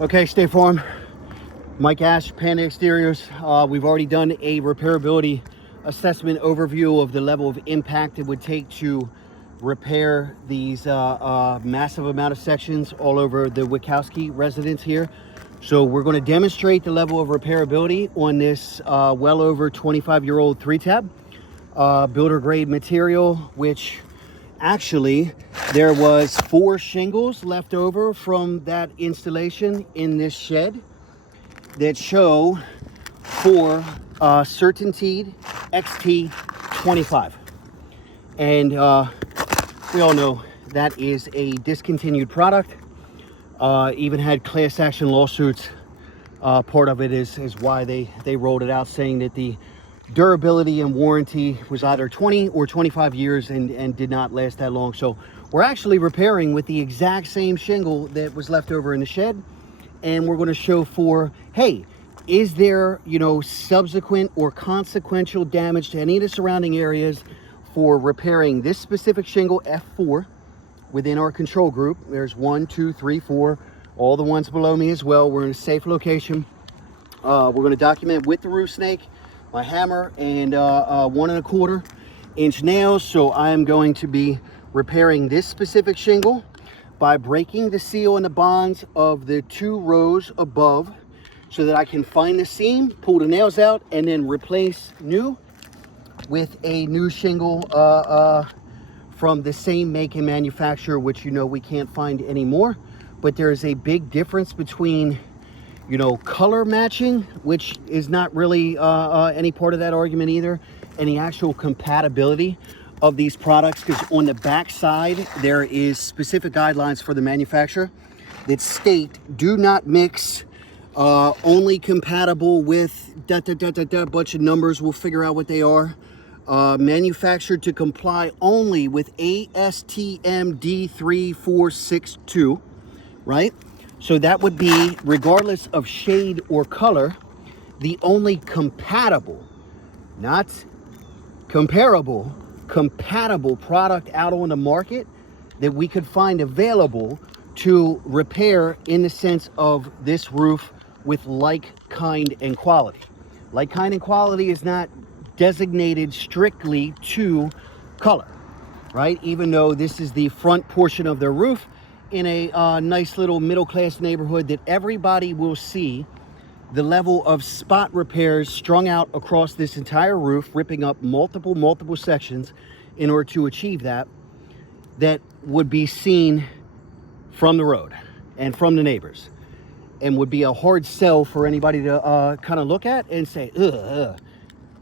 Okay, State Farm, Mike Ash, Panda Exteriors. We've already done a repairability assessment overview of the level of impact it would take to repair these massive amount of sections all over the Witkowski residence here. So we're going to demonstrate the level of repairability on this well over 25-year-old 3-tab builder grade material, which actually there was 4 shingles left over from that installation in this shed that show for Certainteed XT25, and we all know that is a discontinued product. Even had class action lawsuits. Part of it is why they rolled it out, saying that the durability and warranty was either 20 or 25 years and did not last that long. So we're actually repairing with the exact same shingle that was left over in the shed, and we're going to show for, hey, is there, you know, subsequent or consequential damage to any of the surrounding areas for repairing this specific shingle F4 within our control group. There's 1, 2, 3, 4, all the ones below me as well. We're in a safe location. We're going to document with the roof snake, my hammer, and 1 1/4 inch nails. So I am going to be repairing this specific shingle by breaking the seal and the bonds of the 2 rows above, so that I can find the seam, pull the nails out, and then replace new with a new shingle from the same make and manufacturer, which, you know, we can't find anymore. But there is a big difference between, you know, color matching, which is not really any part of that argument either, and the actual compatibility of these products, because on the back side there is specific guidelines for the manufacturer that state do not mix, only compatible with bunch of numbers. We'll figure out what they are. Manufactured to comply only with ASTM D3462, right? So that would be, regardless of shade or color, the only compatible, not comparable, compatible product out on the market that we could find available to repair in the sense of this roof with like, kind, and quality. Like, kind, and quality is not designated strictly to color, right? Even though this is the front portion of their roof in a nice little middle-class neighborhood that everybody will see the level of spot repairs strung out across this entire roof, ripping up multiple sections in order to achieve that would be seen from the road and from the neighbors, and would be a hard sell for anybody to kind of look at and say, ugh.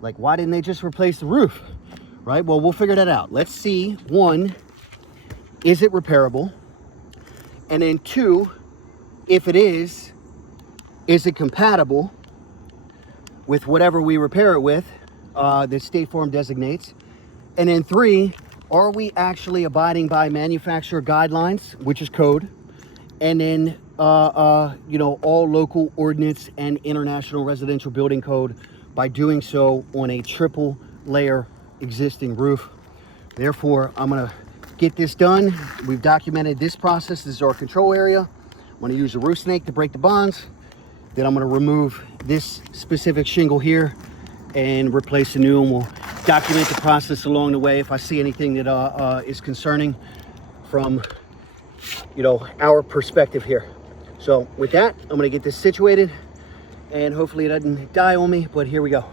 Like, why didn't they just replace the roof, right? Well, we'll figure that out. Let's see, 1, is it repairable? And then 2, if it is it compatible with whatever we repair it with, that State Farm designates? And then 3, are we actually abiding by manufacturer guidelines, which is code, and then, you know, all local ordinance and international residential building code, by doing so on a triple layer existing roof. Therefore, I'm gonna get this done. We've documented this process. This is our control area. I'm gonna use a roof snake to break the bonds. Then I'm gonna remove this specific shingle here and replace a new, and we'll document the process along the way if I see anything that is concerning from, you know, our perspective here. So with that, I'm gonna get this situated, and hopefully it doesn't die on me, but here we go.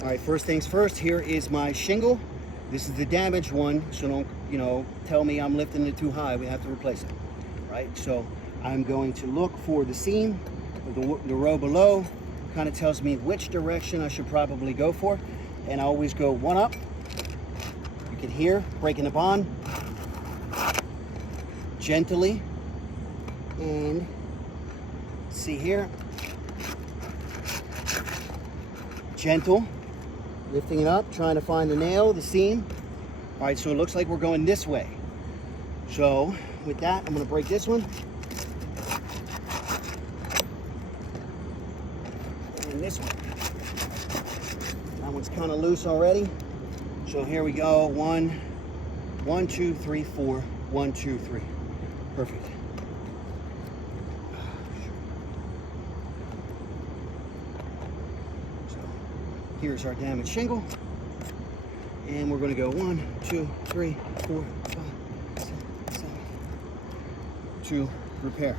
All right, first things first, here is my shingle. This is the damaged one, so don't, you know, tell me I'm lifting it too high. We have to replace it, right? So I'm going to look for the seam of the row below. Kind of tells me which direction I should probably go for, and I always go 1 up. You can hear breaking the bond gently, and see here, gentle, lifting it up, trying to find the nail, the seam. All right, so it looks like we're going this way. So with that, I'm going to break this one, and this one. That one's kind of loose already. So here we go. 1, 2, 3, 4. 1, 2, 3. Perfect. Here's our damaged shingle. And we're going to go 1, 2, 3, 4, 5, 6, 7 to repair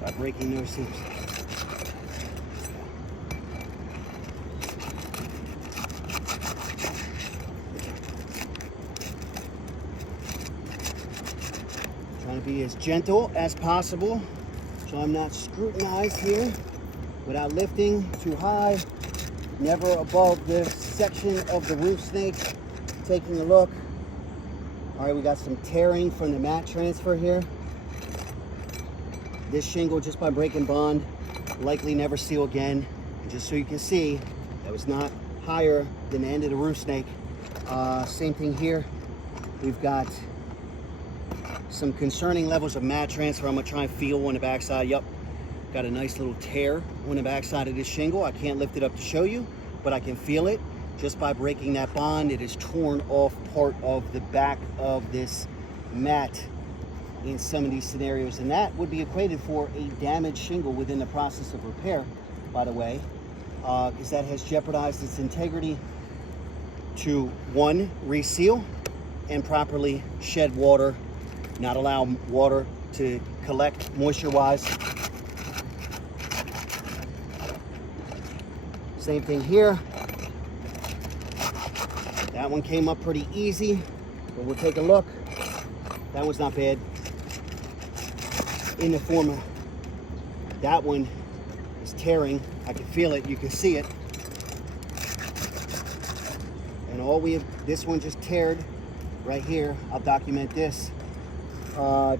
by breaking those seams. Trying to be as gentle as possible so I'm not scrutinized here without lifting too high. Never above this section of the roof snake. Taking a look. All right, we got some tearing from the mat transfer here. This shingle, just by breaking bond, likely never seal again. And just so you can see, that was not higher than the end of the roof snake. Same thing here. We've got some concerning levels of mat transfer. I'm gonna try and feel on the backside. Yep. Got a nice little tear on the backside of this shingle. I can't lift it up to show you, but I can feel it. Just by breaking that bond, it has torn off part of the back of this mat in some of these scenarios. And that would be equated for a damaged shingle within the process of repair, by the way, because that has jeopardized its integrity to 1, reseal and properly shed water, not allow water to collect moisture-wise. Same thing here. That one came up pretty easy, but we'll take a look. That one's not bad. In the form of that one is tearing. I can feel it, you can see it. And all we have, this one just teared right here. I'll document this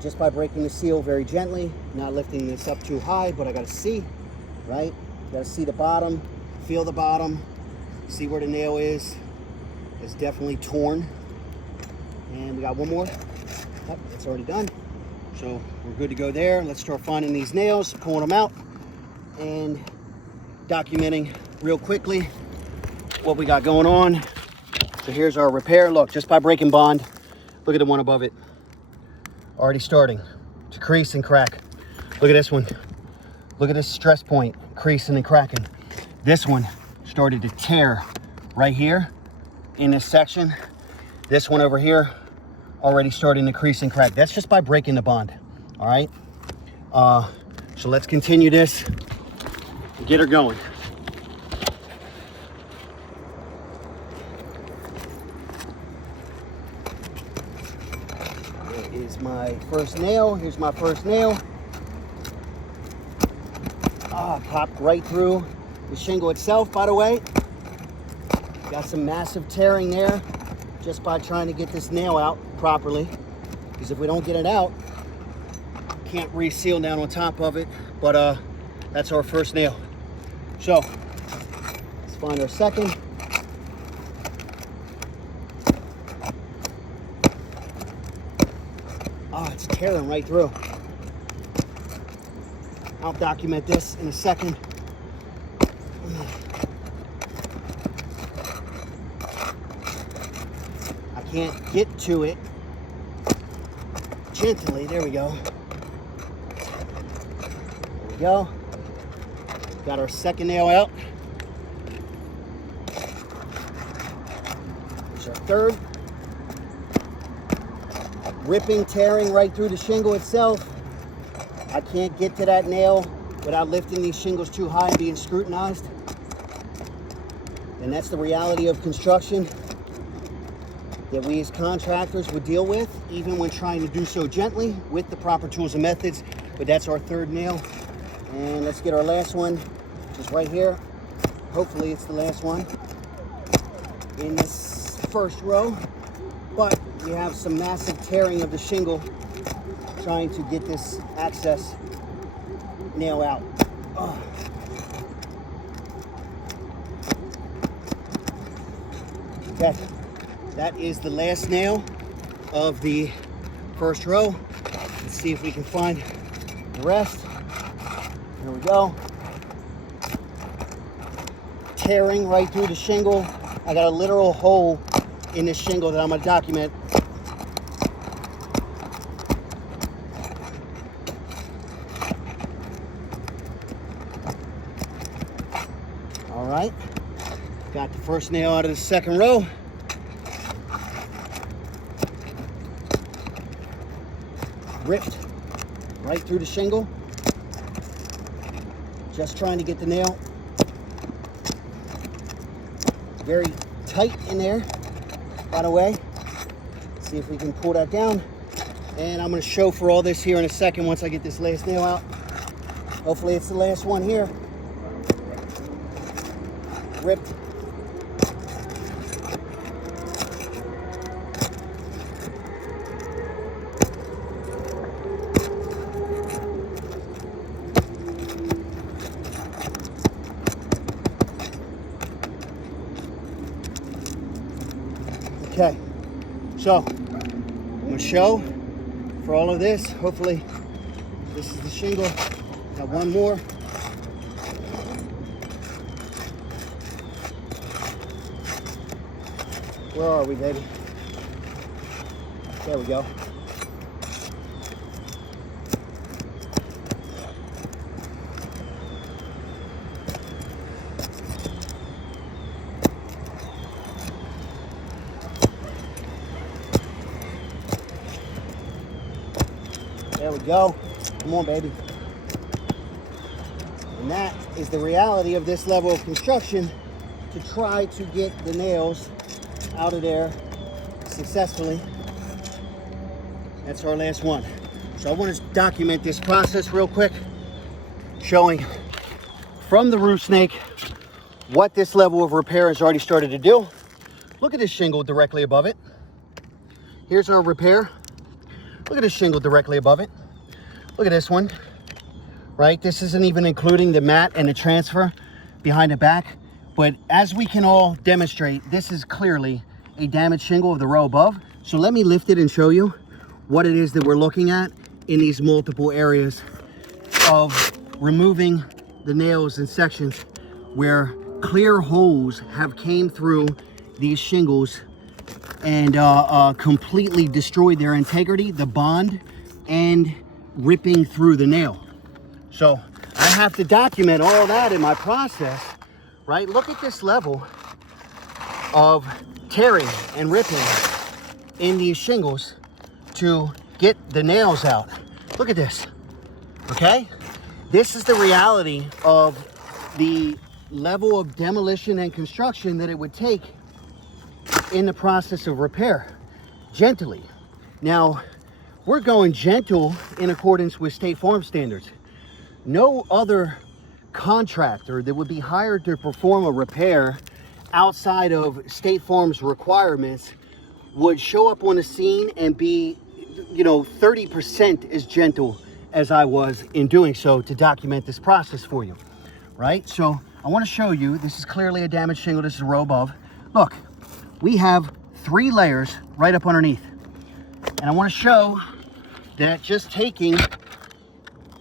just by breaking the seal very gently, not lifting this up too high, but I gotta see, right? Gotta see the bottom. Feel the bottom, see where the nail is. It's definitely torn. And we got one more. Yep, it's already done. So we're good to go there. Let's start finding these nails, pulling them out, and documenting real quickly what we got going on. So here's our repair. Look, just by breaking bond, look at the one above it. Already starting to crease and crack. Look at this one. Look at this stress point, creasing and cracking. This one started to tear right here in this section. This one over here already starting to crease and crack. That's just by breaking the bond, all right? So let's continue this and get her going. There is my first nail. Here's my first nail. Popped right through the shingle itself, by the way. Got some massive tearing there just by trying to get this nail out properly, because if we don't get it out, can't reseal down on top of it. But that's our first nail. So let's find our second. It's tearing right through. I'll document this in a second. I can't get to it gently. There we go. There we go. Got our second nail out. There's our third. Ripping, tearing right through the shingle itself. I can't get to that nail without lifting these shingles too high and being scrutinized. And that's the reality of construction that we as contractors would deal with, even when trying to do so gently with the proper tools and methods. But that's our third nail. And let's get our last one, just right here. Hopefully it's the last one in this first row. But we have some massive tearing of the shingle trying to get this access nail out. Okay, that is the last nail of the first row. Let's see if we can find the rest. Here we go. Tearing right through the shingle. I got a literal hole in this shingle that I'm going to document. All right, got the first nail out of the second row. Ripped right through the shingle. Just trying to get the nail very tight in there, by the way. See if we can pull that down. And I'm gonna show for all this here in a second once I get this last nail out. Hopefully it's the last one here. Ripped. Okay, so I'm gonna show for all of this. Hopefully this is the shingle. Got one more. Where are we, baby? There we go. There we go. Come on, baby. And that is the reality of this level of construction, to try to get the nails out of there successfully. That's our last one. So I want to document this process real quick, showing from the roof snake what this level of repair has already started to do. Look at this shingle directly above it. Here's our repair. Look at this shingle directly above it. Look at this one, right? This isn't even including the mat and the transfer behind the back. But as we can all demonstrate, this is clearly a damaged shingle of the row above. So let me lift it and show you what it is that we're looking at in these multiple areas of removing the nails and sections where clear holes have came through these shingles and completely destroyed their integrity, the bond, and ripping through the nail. So I have to document all that in my process, right? Look at this level of tearing and ripping in these shingles to get the nails out. Look at this, okay? This is the reality of the level of demolition and construction that it would take in the process of repair, gently. Now, we're going gentle in accordance with State Farm standards. No other contractor that would be hired to perform a repair outside of State Farm's requirements would show up on the scene and be, 30% as gentle as I was in doing so to document this process for you, right? So I want to show you, this is clearly a damaged shingle. This is a row above. Look, we have 3 layers right up underneath. And I want to show that just taking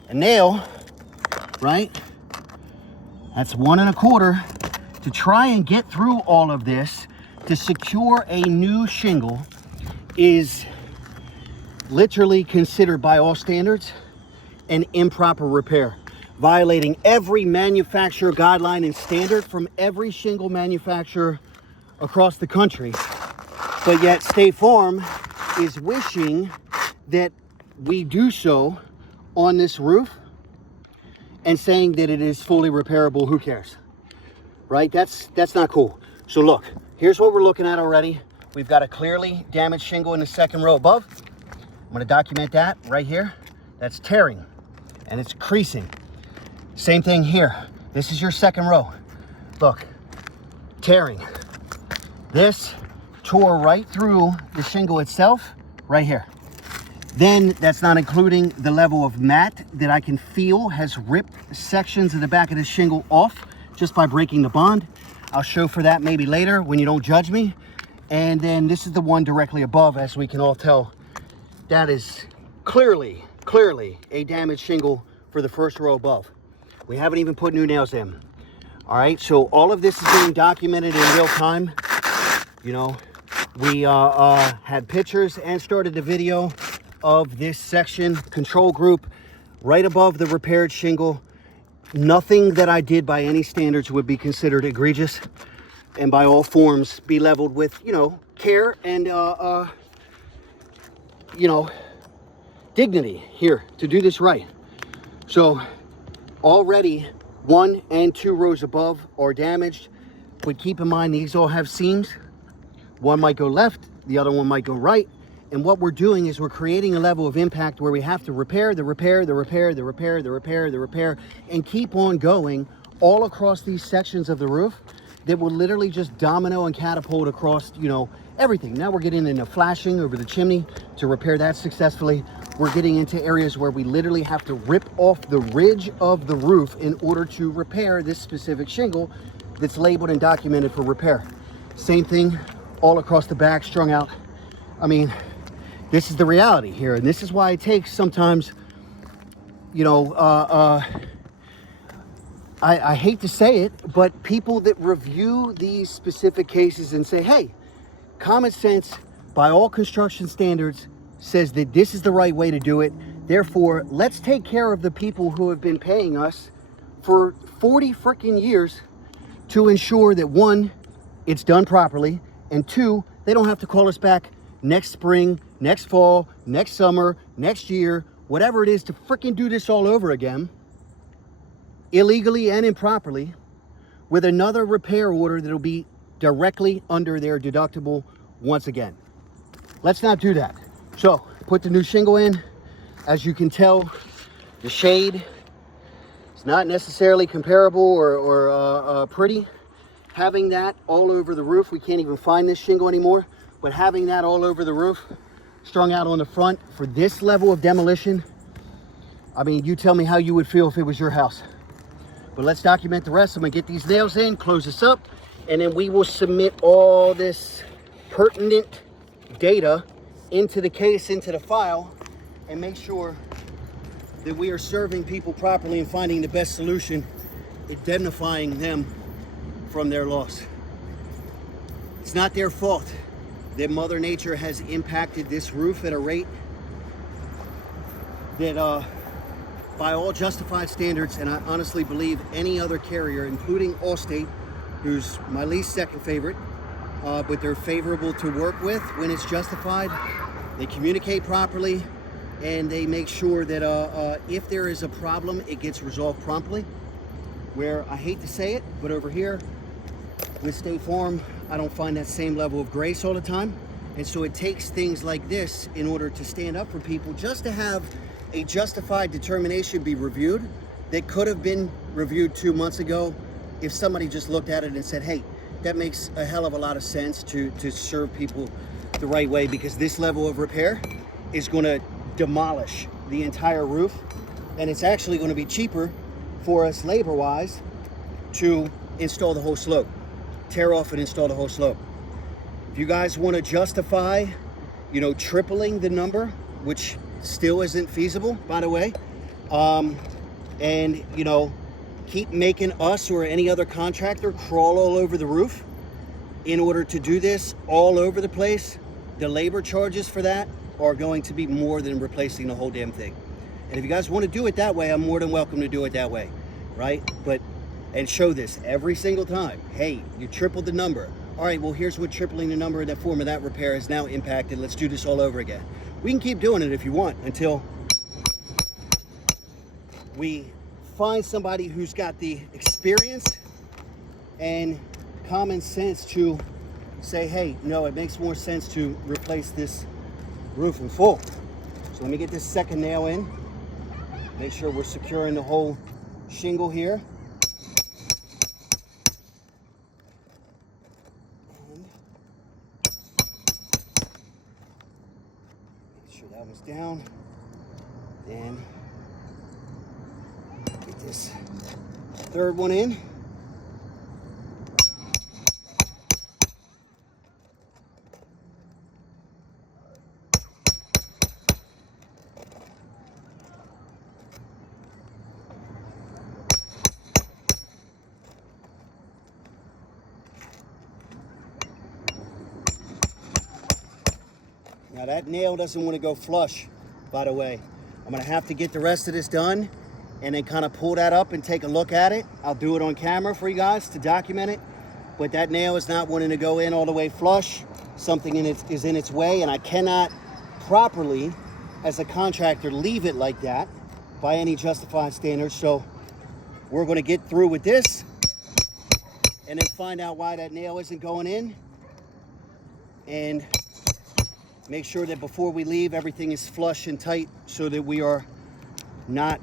a nail, right? That's 1 1/4 to try and get through all of this to secure a new shingle is literally considered by all standards an improper repair, violating every manufacturer guideline and standard from every shingle manufacturer across the country. But yet State Farm is wishing that we do so on this roof and saying that it is fully repairable. Who cares, right? That's not cool. So look, here's what we're looking at already. We've got a clearly damaged shingle in the second row above. I'm going to document that right here. That's tearing and it's creasing. Same thing here. This is your second row. Look, tearing. This tore right through the shingle itself right here. Then that's not including the level of mat that I can feel has ripped sections of the back of the shingle off just by breaking the bond. I'll show for that maybe later when you don't judge me. And then this is the one directly above, as we can all tell. That is clearly a damaged shingle for the first row above. We haven't even put new nails in. All right, so all of this is being documented in real time. We had pictures and started the video of this section control group right above the repaired shingle Nothing that I did by any standards would be considered egregious, and by all forms be leveled with, you know, care and, you know, dignity here to do this right. So already 1 and 2 rows above are damaged, but keep in mind these all have seams. One might go left, the other one might go right. And what we're doing is we're creating a level of impact where we have to repair, and keep on going all across these sections of the roof that will literally just domino and catapult across, you know, everything. Now we're getting into flashing over the chimney to repair that successfully. We're getting into areas where we literally have to rip off the ridge of the roof in order to repair this specific shingle that's labeled and documented for repair. Same thing all across the back, strung out. I mean, this is the reality here, and this is why it takes sometimes, you know, I hate to say it, but people that review these specific cases and say, hey, common sense by all construction standards says that this is the right way to do it. Therefore, let's take care of the people who have been paying us for 40 freaking years to ensure that 1, it's done properly, and 2, they don't have to call us back next spring, next fall, next summer, next year, whatever it is, to freaking do this all over again, illegally and improperly, with another repair order that'll be directly under their deductible once again. Let's not do that. So, put the new shingle in. As you can tell, the shade is not necessarily comparable or pretty. Having that all over the roof, we can't even find this shingle anymore, but having that all over the roof, strung out on the front for this level of demolition, I mean, you tell me how you would feel if it was your house. But let's document the rest. I'm gonna get these nails in, close this up, and then we will submit all this pertinent data into the case, into the file, and make sure that we are serving people properly and finding the best solution, indemnifying them from their loss. It's not their fault that Mother Nature has impacted this roof at a rate that by all justified standards, and I honestly believe any other carrier, including Allstate, who's my least second favorite, but they're favorable to work with when it's justified. They communicate properly, and they make sure that if there is a problem, it gets resolved promptly. Where, I hate to say it, but over here with State Farm, I don't find that same level of grace all the time. And so it takes things like this in order to stand up for people, just to have a justified determination be reviewed that could have been reviewed 2 months ago if somebody just looked at it and said, hey, that makes a hell of a lot of sense to serve people the right way, because this level of repair is going to demolish the entire roof, and it's actually going to be cheaper for us labor-wise to install the whole slope, tear off and install the whole slope. If you guys want to justify, you know, tripling the number, which still isn't feasible, by the way, and, you know, keep making us or any other contractor crawl all over the roof in order to do this all over the place, the labor charges for that are going to be more than replacing the whole damn thing. And if you guys want to do it that way, I'm more than welcome to do it that way, right? But, and show this every single time. Hey, you tripled the number. All right, well, here's what tripling the number in that form of that repair has now impacted. Let's do this all over again. We can keep doing it if you want until we find somebody who's got the experience and common sense to say, hey, no, it makes more sense to replace this roof in full. So let me get this second nail in. Make sure we're securing the whole shingle here. And make sure that was down. And get this third one in. Now that nail doesn't want to go flush, by the way. I'm going to have to get the rest of this done and then kind of pull that up and take a look at it. I'll do it on camera for you guys to document it. But that nail is not wanting to go in all the way flush. Something is in its way, and I cannot properly, as a contractor, leave it like that by any justified standards. So we're going to get through with this and then find out why that nail isn't going in, and make sure that before we leave, everything is flush and tight so that we are not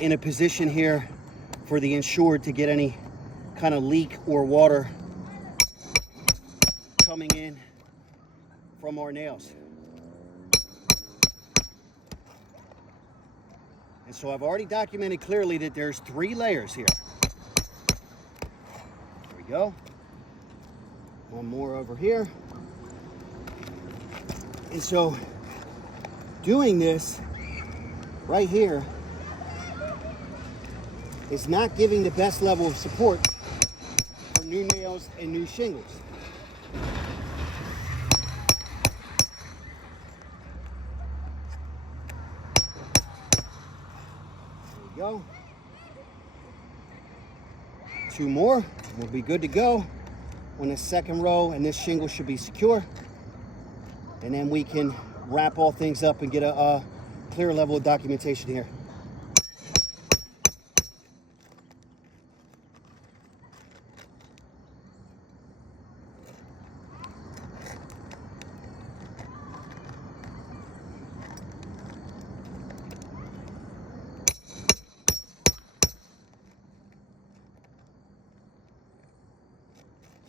in a position here for the insured to get any kind of leak or water coming in from our nails. And so I've already documented clearly that there's 3 layers here. There we go. One more over here. And so doing this right here is not giving the best level of support for new nails and new shingles. There we go. 2 more, we'll be good to go on the second row, and this shingle should be secure. And then we can wrap all things up and get a clear level of documentation here.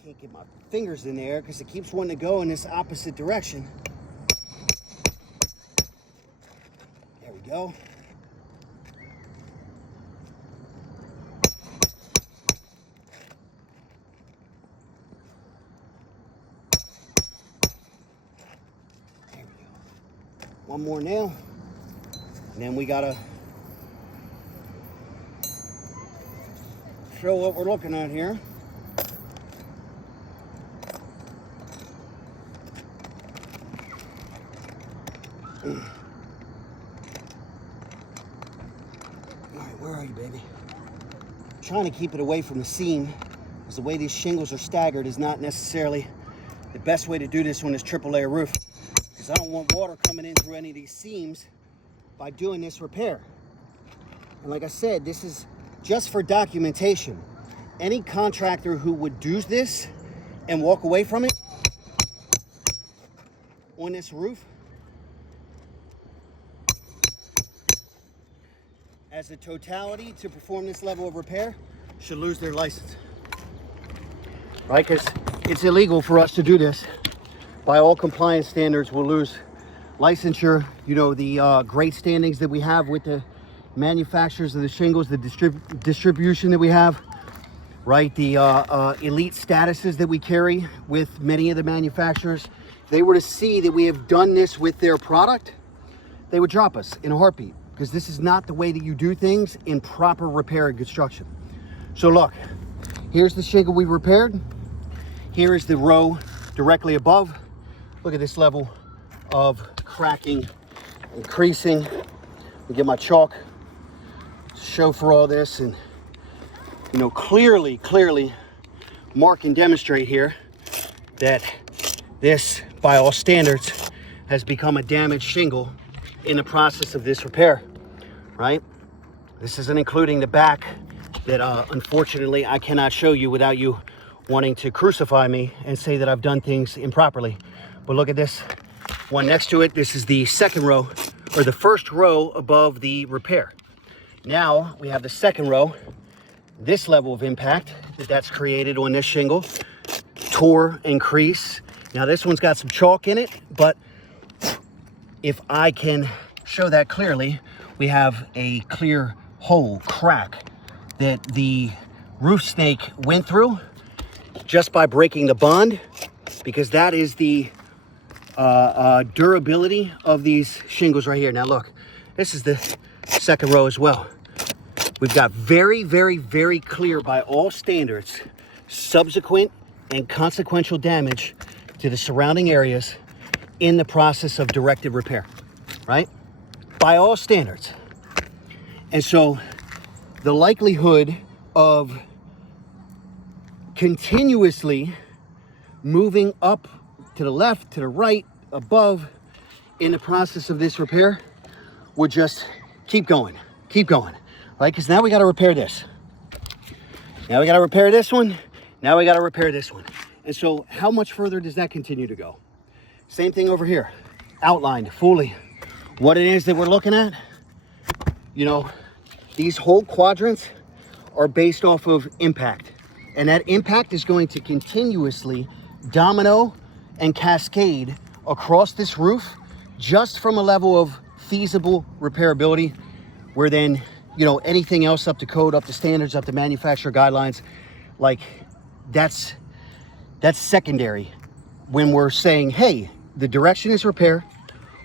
Can't get my fingers in there because it keeps wanting to go in this opposite direction. There we go. There we go. One more nail, and then we gotta show what we're looking at here. All right, where are you, baby? I'm trying to keep it away from the seam, because the way these shingles are staggered is not necessarily the best way to do this on this triple layer roof, because I don't want water coming in through any of these seams by doing this repair. And like I said, this is just for documentation. Any contractor who would do this and walk away from it on this roof as a totality to perform this level of repair should lose their license, right? Because it's illegal for us to do this. By all compliance standards, we'll lose licensure. You know, the great standings that we have with the manufacturers of the shingles, the distribution that we have, right? The elite statuses that we carry with many of the manufacturers. If they were to see that we have done this with their product, they would drop us in a heartbeat, because this is not the way that you do things in proper repair and construction. So look, here's the shingle we repaired. Here is the row directly above. Look at this level of cracking and creasing. We get my chalk to show for all this, and you know, clearly mark and demonstrate here that this, by all standards, has become a damaged shingle in the process of this repair, right? This isn't including the back that unfortunately I cannot show you without you wanting to crucify me and say that I've done things improperly. But look at this one next to it. This is the second row, or the first row above the repair. Now we have the second row, this level of impact that's created on this shingle, tore and crease. Now this one's got some chalk in it, but if I can show that clearly, we have a clear hole, crack, that the roof snake went through just by breaking the bond, because that is the durability of these shingles right here. Now look, this is the second row as well. We've got very clear, by all standards, subsequent and consequential damage to the surrounding areas in the process of directed repair, right? By all standards. And so the likelihood of continuously moving up to the left, to the right, above in the process of this repair would just keep going, right? Because now we got to repair this. Now we got to repair this one. Now we got to repair this one. And so how much further does that continue to go? Same thing over here, outlined fully what it is that we're looking at. You know, these whole quadrants are based off of impact, and that impact is going to continuously domino and cascade across this roof just from a level of feasible repairability, where then, you know, anything else up to code, up to standards, up to manufacturer guidelines, like that's secondary when we're saying, hey, the direction is repair.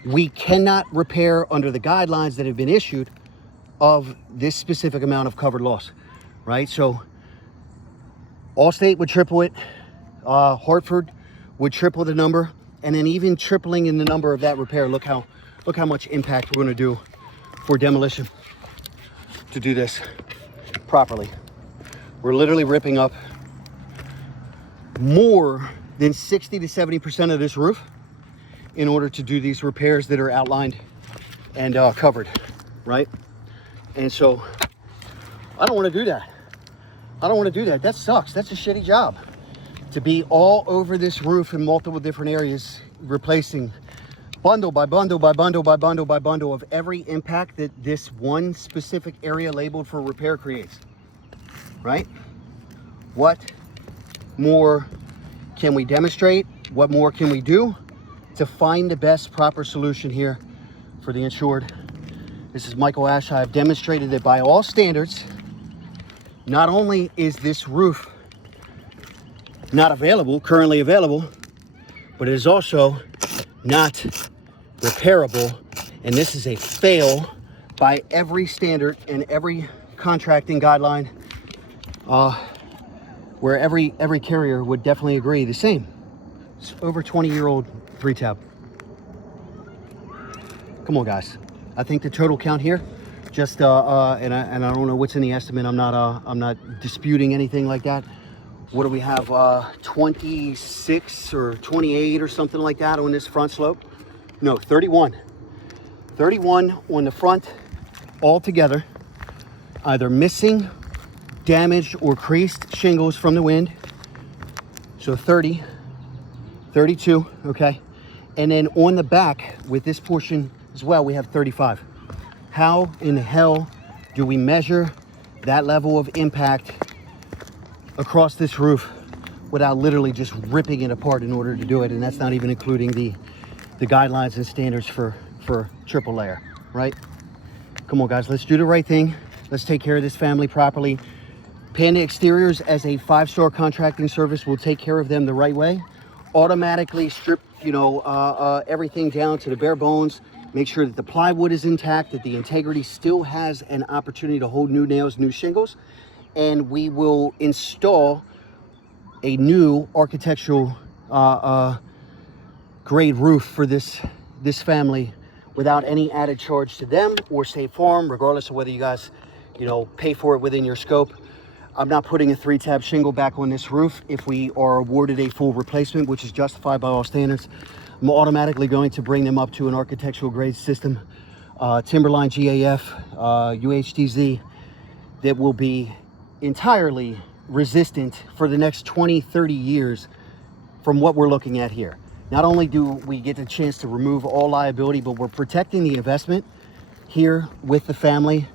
We cannot repair under the guidelines that have been issued of this specific amount of covered loss, right? So Allstate would triple it, Hartford would triple the number, and then even tripling in the number of that repair. Look how much impact we're going to do for demolition to do this properly. We're literally ripping up more than 60 to 70% of this roof in order to do these repairs that are outlined and covered, right? And so I don't want to do that. I don't want to do that. That sucks. That's a shitty job. To be all over this roof in multiple different areas, replacing bundle by bundle by bundle by bundle by bundle of every impact that this one specific area labeled for repair creates, right? What more can we demonstrate? What more can we do to find the best proper solution here for the insured? This is Michael Ash. I have demonstrated that by all standards, not only is this roof not available, currently available, but it is also not repairable. And this is a fail by every standard and every contracting guideline, where every carrier would definitely agree the same. It's over 20-year-old 3-tab. Come on, guys. I think the total count here, just and I don't know what's in the estimate. I'm not disputing anything like that. What do we have? 26 or 28 or something like that on this front slope? No, 31. 31 on the front altogether, either missing, damaged, or creased shingles from the wind. So 30, 32, okay? And then on the back with this portion as well, we have 35. How in the hell do we measure that level of impact across this roof without literally just ripping it apart in order to do it? And that's not even including the guidelines and standards for triple layer, right? Come on, guys, let's do the right thing. Let's take care of this family properly. Panda Exteriors, as a 5-star contracting service, will take care of them the right way. Automatically strip, everything down to the bare bones. Make sure that the plywood is intact, that the integrity still has an opportunity to hold new nails, new shingles. And we will install a new architectural grade roof for this family without any added charge to them or State Farm, regardless of whether you guys, pay for it within your scope. I'm not putting a 3-tab shingle back on this roof if we are awarded a full replacement, which is justified by all standards. I'm automatically going to bring them up to an architectural grade system, Timberline GAF, UHTZ, that will be entirely resistant for the next 20, 30 years from what we're looking at here. Not only do we get the chance to remove all liability, but we're protecting the investment here with the family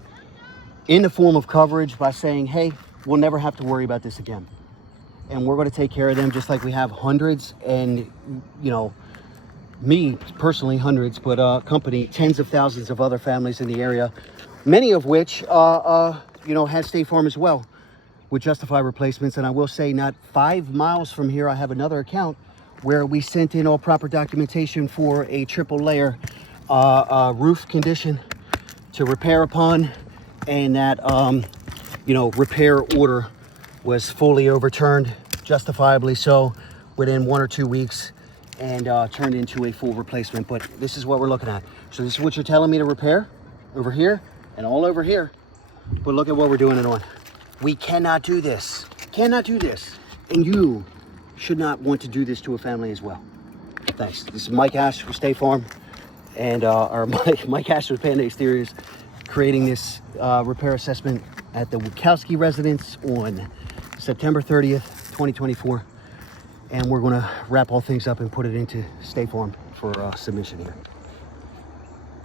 in the form of coverage by saying, hey, we'll never have to worry about this again. And we're going to take care of them just like we have hundreds and, me personally hundreds, but company, tens of thousands of other families in the area, many of which, had State Farm as well, would justify replacements. And I will say, not 5 miles from here, I have another account where we sent in all proper documentation for a triple layer roof condition to repair upon, and that repair order was fully overturned, justifiably so, within 1 or 2 weeks, and turned into a full replacement. But this is what we're looking at. So this is what you're telling me to repair over here and all over here. but look at what we're doing it on. We cannot do this. Cannot do this. And you should not want to do this to a family as well. Thanks. This is Mike Ash with State Farm, and Mike Ash with Panda Exteriors, creating this repair assessment at the Witkowski residence on September 30th, 2024. And we're going to wrap all things up and put it into State Farm for submission here.